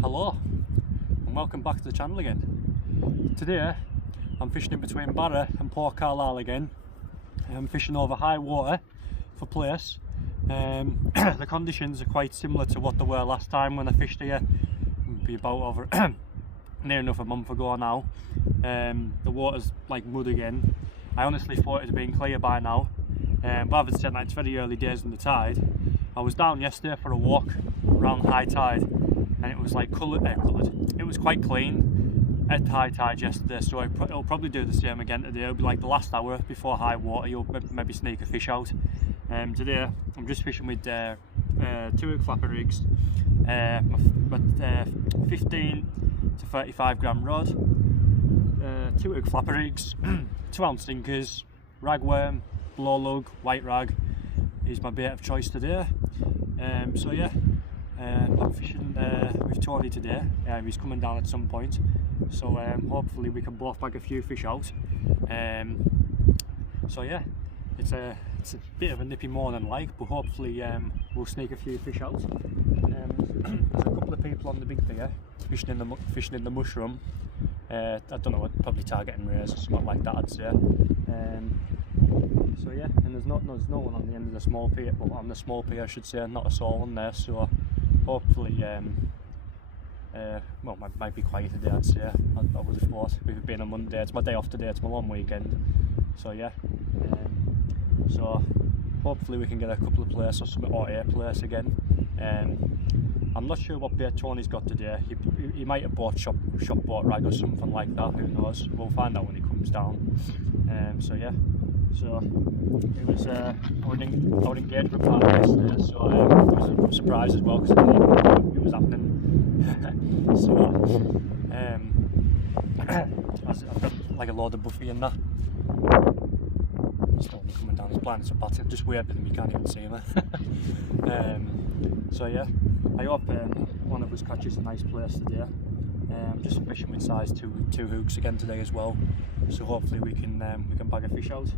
Hello and welcome back to the channel again. Today I'm fishing in between Barra and Port Carlisle again. I'm fishing over high water for plaice. The conditions are quite similar to what they were last time when I fished here. It'll be about over near enough a month ago now. The water's like mud again. I honestly thought it had been clear by now, but having said that, it's very early days in the tide. I was down yesterday for a walk around high tide and it was like coloured. It was quite clean at high tide yesterday, so it'll probably do the same again today. It'll be like the last hour before high water, you'll maybe sneak a fish out. Today I'm just fishing with 2 hook flapper rigs, 15 to 35 gram rod, 2 hook flapper rigs, 2 ounce sinkers, ragworm, blow lug, white rag is my bait of choice today. So yeah, I'm fishing with Tony today. He's coming down at some point, so hopefully we can both bag a few fish out. So yeah, it's a bit of a nippy morning like, but hopefully we'll sneak a few fish out. There's a couple of people on the big pier fishing in the mushroom. I don't know, probably targeting rays or something like that, I'd say. So yeah, and there's no one on the end of the small pier, but on the small pier I should say, not a soul on there, so hopefully well, might be quiet today, I'd say. I would have thought, with it being a Monday, it's my day off today, it's my long weekend, so yeah. So hopefully we can get a couple of plaice or something, or a plaice again. I'm not sure what bait Tony's got today. He might have bought shop bought rag or something like that, who knows. We'll find out when he comes down. So yeah, so it was I was engaged with part yesterday, so it was a surprise as well because I didn't even know it was happening. So I've got like a load of buffy in that. He's not coming down his blind, it's a bat. I've just waved at him, you can't even see him. So yeah, I hope one of us catches a nice plaice today. Just fishing with size 2 hooks again today as well, so hopefully we can bag a fish out.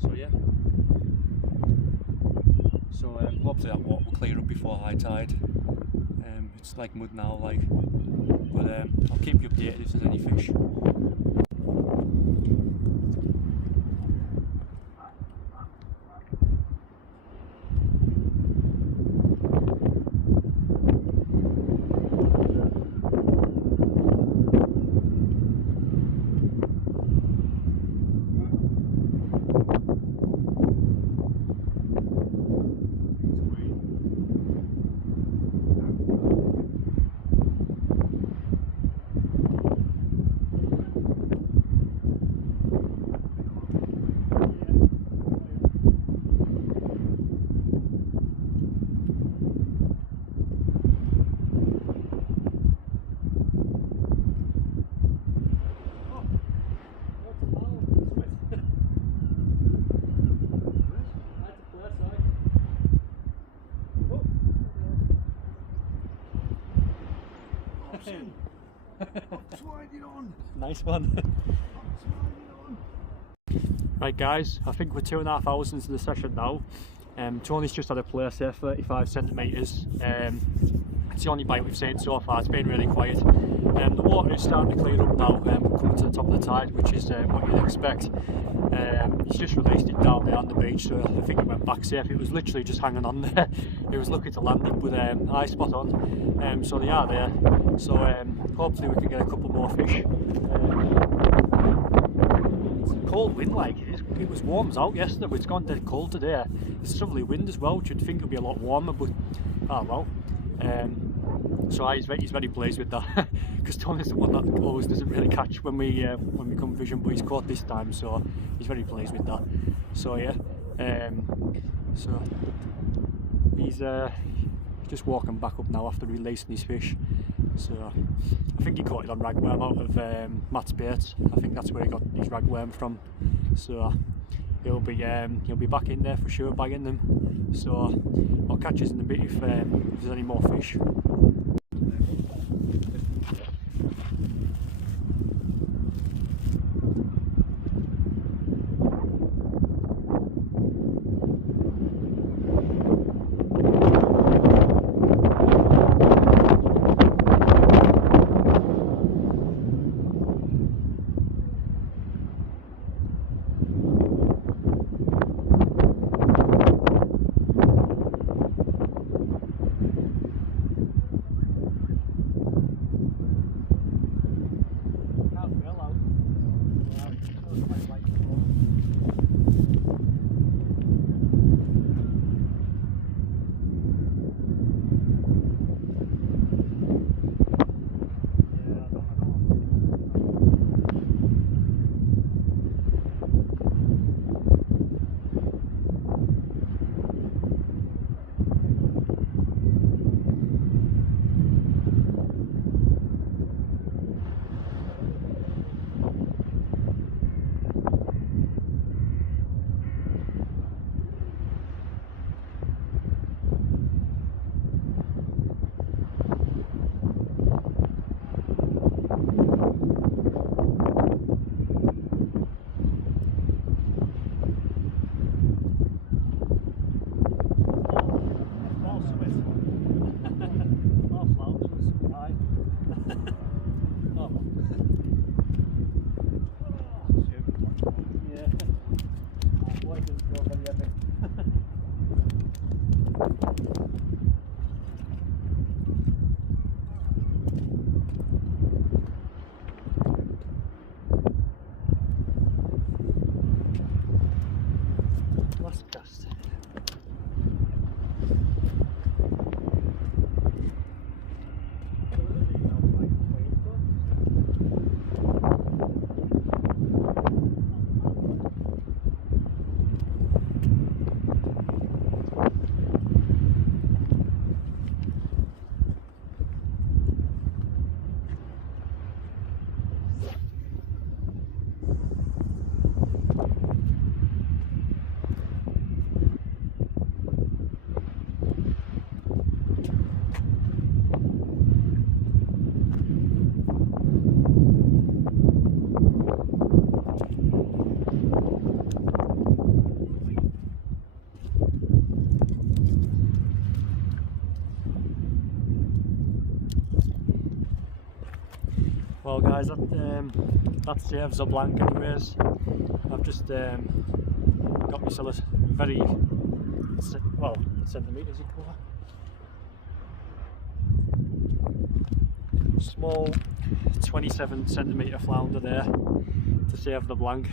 So yeah, so hopefully that water will clear up before high tide. It's like mud now, like, but I'll keep you updated if there's any fish. Nice one. Right guys, I think we're 2.5 hours into the session now. Tony's just had a plaice here, 35 centimetres. It's the only bite we've seen so far. It's been really quiet. The water is starting to clear up now. We're coming to the top of the tide, which is what you'd expect. He's just released it down there on the beach, so I think it went back safe. It was literally just hanging on there. It was lucky to land it with eye spot on. So they are there. So hopefully we can get a couple more fish. It's a cold wind, like it was warm as out yesterday, but it's gone dead cold today. There's a southerly wind as well, which you'd think would be a lot warmer, but oh well. So he's very pleased with that, because Tony's the one that always doesn't really catch when we come fishing, but he's caught this time, so he's very pleased with that. So yeah, so he's just walking back up now after releasing his fish. So I think he caught it on ragworm out of Matt's bait. I think that's where he got his ragworm from. So he'll be back in there for sure, bagging them. So I'll catch us in a bit if there's any more fish. Well guys, that saves the blank anyways. I've just got myself a very, well, centimetres you cover. Small 27cm flounder there to save the blank.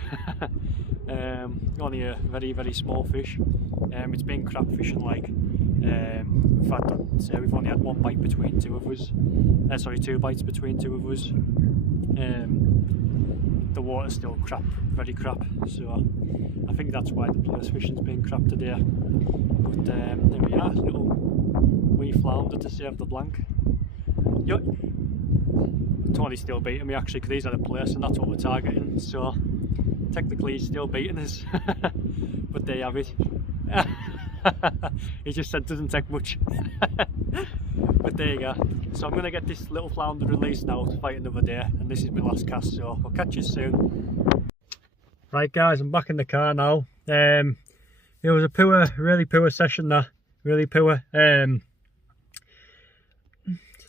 Only a very small fish. It's been crap fishing like. In fact, I'd say we've only had one bite between two of us. Sorry, 2 bites between two of us. The water's still crap, very crap. So I think that's why the plaice fishing's been crap today. But there we are, little wee flounder to save the blank. Tony's still beating me actually, because he's at a plaice and that's what we're targeting, so technically he's still beating us. But there you have it. He just said doesn't take much. But there you go. So I'm going to get this little flounder released now to fight another day, and this is my last cast, so I'll catch you soon. Right guys, I'm back in the car now. It was a poor, really poor session there, really poor.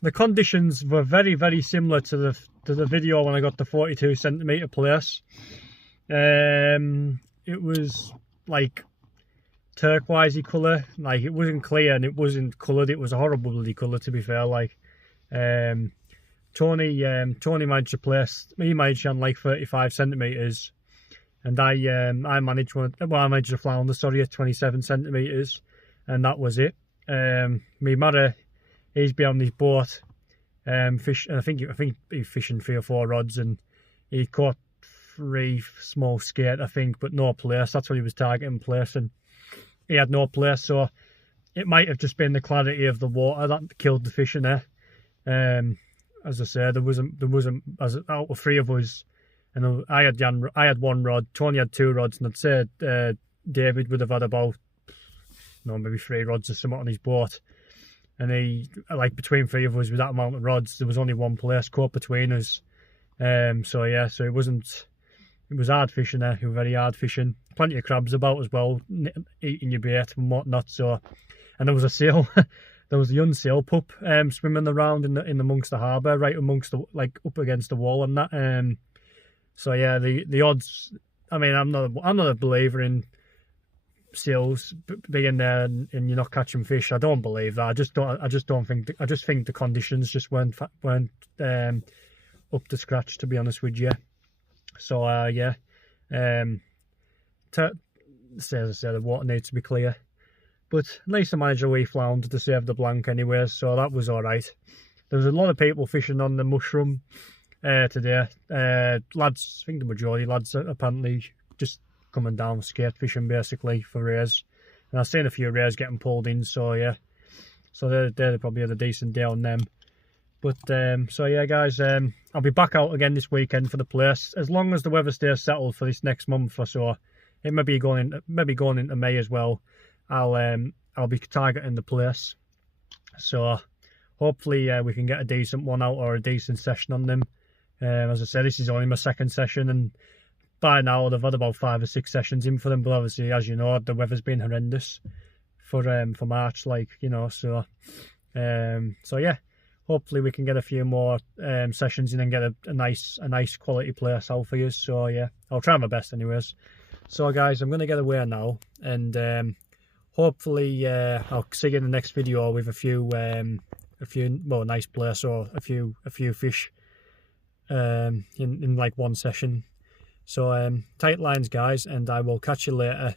The conditions were very similar to the video when I got the 42cm plaice. It was like turquoisey colour, like it wasn't clear and it wasn't coloured, it was a horrible bloody colour to be fair. Like Tony managed to place, he managed on like 35cm, and I managed one, well I managed a flounder, sorry, at 27cm, and that was it. Me matter, he's been on his boat, fish, and I think he's fishing 3 or 4 rods, and he caught 3 small skate, I think, but no plaice. That's what he was targeting, plaice, and he had no plaice. So it might have just been the clarity of the water that killed the fish in there. As I said, there wasn't as out of 3 of us, and I had 1 rod, Tony had 2 rods, and I'd say David would have had about, no, maybe 3 rods or something on his boat. And he, like, between 3 of us with that amount of rods, there was only 1 plaice caught between us. So yeah, so it was hard fishing there. It was very hard fishing. Plenty of crabs about as well, eating your bait and whatnot. So, and there was a seal, there was a young seal pup swimming around in amongst the harbour, right amongst the, like, up against the wall and that. So yeah, the odds. I mean, I'm not a believer in seals being there and you're not catching fish. I don't believe that. I just think the conditions just weren't up to scratch, to be honest with you. So yeah, as I said, the water needs to be clear, but at least I managed a wee flounder to save the blank anyway, so that was all right. There was a lot of people fishing on the mushroom today. Lads, I think the majority lads are apparently just coming down skate fishing basically for rays, and I've seen a few rays getting pulled in, so yeah, so they probably had a decent day on them. But so yeah guys, I'll be back out again this weekend for the plaice, as long as the weather stays settled for this next month or so. It may be going into May as well. I'll be targeting the plaice, so hopefully we can get a decent one out, or a decent session on them. As I said, this is only my 2nd session, and by now they've had about 5 or 6 sessions in for them, but obviously, as you know, the weather's been horrendous for March, like, you know, so yeah, hopefully we can get a few more sessions in and get a nice quality plaice out for you. So yeah, I'll try my best anyways. So guys, I'm going to get away now, and hopefully I'll see you in the next video with a few well, nice plaice, or a few fish in like one session. So tight lines guys, and I will catch you later.